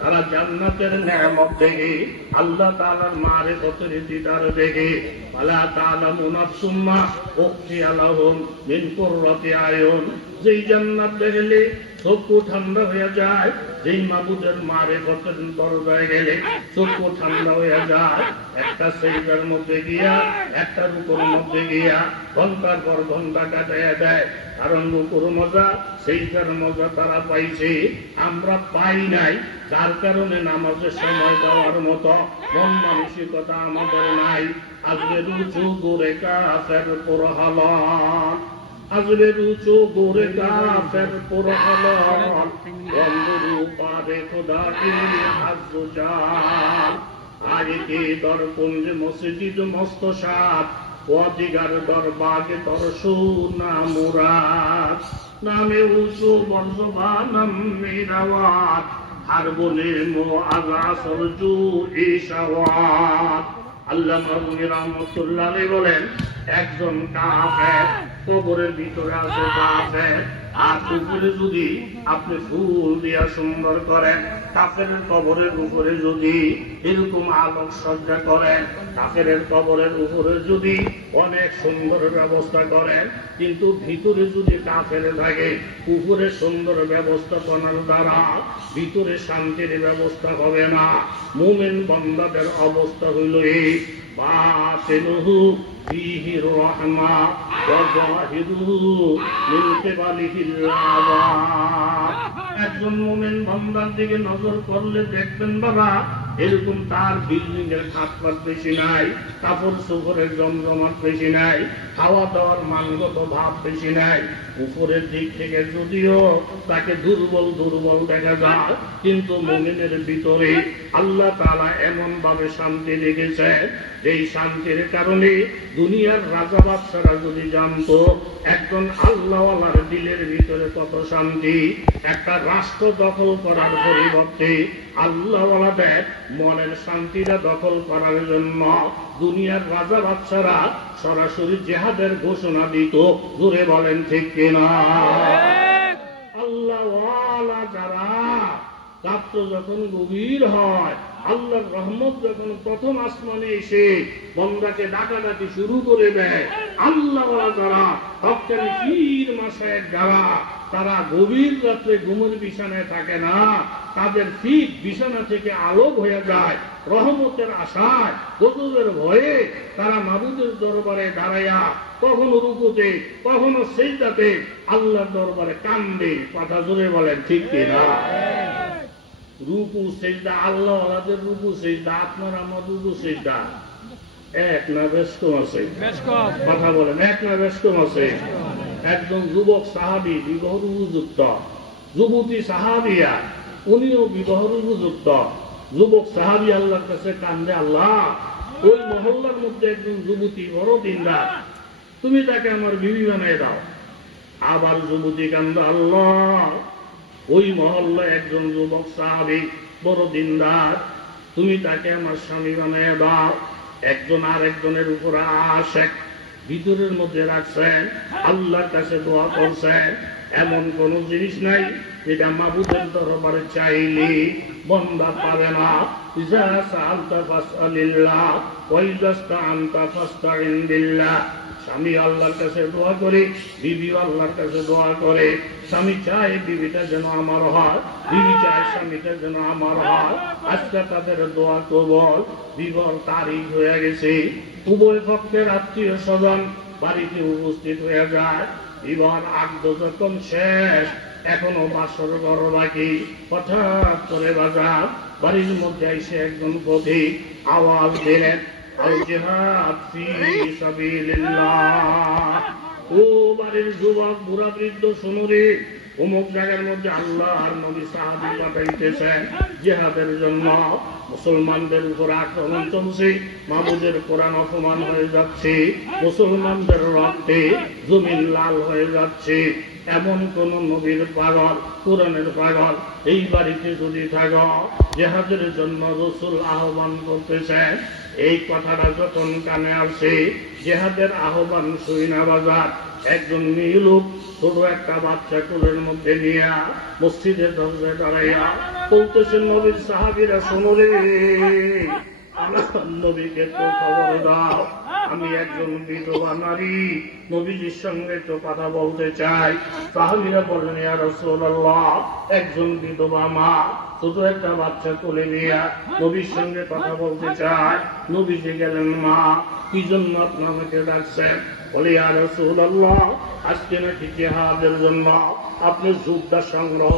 তারা জান্নাতের নেয়ামত দেখে, আল্লাহ তাআলার মারিফতের দিদার দেখে, ওয়ালা তাআলামু নাফসুম মা উখফিয়া লাহুম মিন কুররাতি আয়ুন, যেই জান্নাত দেখলে চক্ষু ঠান্ডা হয়ে যায়, যেই মাবুদের মারিফতের দরজায় গেলে চক্ষু ঠান্ডা হয়ে যায়। একটা সেজদার মধ্যে গিয়া, একটা রুকুর মধ্যে গিয়া ঘন্টার পর ঘন্টা কাটাইয়া দেয়, কারণ রুকুর মজা, সেজদার মজা তারা পাইছে, আমরা পাই নাই। যার কারণে নামাজের সময় দেওয়ার মতো মন মানসিকতা আমাদের নাই। আজকে রুচু দূরে কাফের পুরহালান, আজকে রুচু দূরে কাফের পুরহালান, বন্ধুরু পারে খোদা কি আজজাল। আগে কি দরপুঞ্জ মসজিদ মস্ত সাপ, ওয়াদিগার দরবাগে তর সুনা মুরাদ, নামে উঁচু বর্জবানম মিরাওয়াত, হারবনে মো আগা সরজু ইশাওয়াত। আল্লামা রুমি রহমাতুল্লাহ আলাইহি বলেন, একজন কাফের কবরের ভিতরে আছে কাফের, আর উপরে যদি আপনি ফুল দিয়া সুন্দর করেন, কাফের কবরের উপরে যদি এরকম আলোক সজ্জা করেন, কাফের কবরের উপরে যদি অনেক সুন্দর ব্যবস্থা করেন, কিন্তু ভিতরে যদি কাফের থাকে, উপরে সুন্দর ব্যবস্থাপনার দ্বারা ভিতরে শান্তির ব্যবস্থা হবে না। মুমিন বান্দাদের অবস্থা হইল এই, বাতিনুহু ফীহি রাহমা ওয়া যাহিরুহু মিন কিবালিহিল আযাব। একজন মুমিন বান্দার দিকে নজর করলে দেখবেন বাবা, এরকম তার বিল্ডিং এর খাতপাত বেশি নাই, কাপড় চোপড়ের জমজমাট বেশি নাই, খাওয়া দাওয়ার মানগত ভাব বেশি নাই। উপরের দিক থেকে যদিও তাকে দুর্বল দুর্বল দেখা যায়, কিন্তু মুমিনের ভিতরে আল্লাহ তাআলা এমন ভাবে শান্তি রেখেছে, এই শান্তির কারণে দুনিয়ার রাজা বাদশারা যদি জানতো একজন আল্লাহওয়ালার দিলের ভিতরে কত শান্তি, একটা রাষ্ট্র দখল করার পরিবর্তে আল্লাহওয়ালাদের মনের শান্তিটা দখল করার জন্য দুনিয়ার রাজা বাদশারা সরাসরি জিহাদের ঘোষণা দিত। জোরে বলেন ঠিক কিনা? আল্লাহওয়ালা যারা রাত্র যখন গভীর হয়, আল্লাহর রহমত যখন প্রথম আসমানে এসে বান্দাকে ডাকাডাকি শুরু করে দেয়, আল্লাহওয়ালা যারা হক্কানি পীর মাশায়েখ যারা, তারা গভীর রাত্রে ঘুমের বিছানায় থাকে না, তাদের ফিট বিছানা থেকে আলোক হয়ে যায়। রহমতের আশায়, গজবের ভয়ে তারা মাবুদের দরবারে দাঁড়াইয়া কখনো রুকুতে, কখনো সিজদাতে আল্লাহর দরবারে কান্দে। কথা জোরে বলেন ঠিক কিনা? রুকু সিজদা আল্লাহওয়ালাদের রুকু সিজদা, আপনার আমার রুকু সিজদা এক না বেশ কম আছে? কথা বলেন, এক না বেশ কম আছে? একজন যুবক সাহাবী, বিবাহর উপযুক্ত যুবতী সাহাবিয়া, উনিও বিবাহর উপযুক্ত যুবক সাহাবী আল্লাহর কাছে কান্দে, আল্লাহ ওই মহল্লার মধ্যে একজন যুবতী বড় দিনদার, তুমি তাকে আমার বিবি বানাই দাও। আবার যুবতী কান্দে, আল্লাহ ওই মহল্লায় একজন যুবক সাহাবী বড় দিনদার, তুমি তাকে আমার স্বামী বানাই দাও। একজন আর একজনের উপর আশিক ভিতরের মধ্যে রাখছেন, আল্লাহর কাছে দোয়া করছেন। এমন কোন জিনিস নাই যেটা মাবুদের দরবারে চাইলে বান্দা পাবে না। ইজা সাআলতা ফাসআলিল্লাহ ওয়া ইজা ইসতাআনতা ফাসতাইন বিল্লাহ। স্বামী আল্লাহর কাছে দোয়া করে, বিবি আল্লাহর কাছে দোয়া করে। স্বামী চায় বিবিটা যেন আমার হয়, বিবি চায় স্বামীটা যেন আমার হয়। আজকে তাদের দোয়া কবুল, বিবাহ তারিখ হয়ে গেছে, উভয় পক্ষের আত্মীয় স্বজন বাড়িতে উপস্থিত হয়ে যায়। বিবাহ আগদ যখন শেষ, এখনো বাসর ঘর বাকি। হঠাৎ করে বাজার বাড়ির মধ্যে এসে একজন পথিক আওয়াজ দিলেন, আল জিহাদ ফি সাবিলিল্লাহ। ও বাড়ির যুবক বুড়া বৃদ্ধ শোনো রে, অমুক জায়গার মধ্যে আল্লাহ আর নবী সাহাবী পাঠাইতেছেন জিহাদের জন্য। মুসলমানদের উপর আক্রমণ চলছে, মাবুদের কোরআন অপমান হয়ে যাচ্ছে, মুসলমানদের রক্তে জমিন লাল হয়ে যাচ্ছে। এমন কোন নবীর পাগল, কোরআনের পাগল এই বাড়িতে যদি থাকো, জিহাদের জন্য রাসূল আহ্বান করতেছেন। এই কথাটা যখন কানে আসে, জিহাদের আহ্বান শুই না বাজার একজন মেয়ে লোক ছোট একটা বাচ্চা কোলের মধ্যে নিয়ে মসজিদের দরজায় দাঁড়াইয়া বলতেছেন, নবীর সাহাবীরা শোনো রে, আমার নবীকে তো খবর দাও, আমি একজন বিধবা নারী, নবীজির সঙ্গে তো কথা বলতে চাই। সাহাবীরা বললেন, ইয়া রাসূলুল্লাহ, একজন বিধবা মা ছোট একটা বাচ্চা কোলে নিয়ে নবীর সঙ্গে কথা বলতে চায়। নবীজি গেলেন, মা কি জন্য আপনি আমাকে ডাকছেন? বলে, ইয়া রাসূলুল্লাহ, আজকে নাকি জিহাদের জন্য আপনি যোদ্ধা সংগ্রহ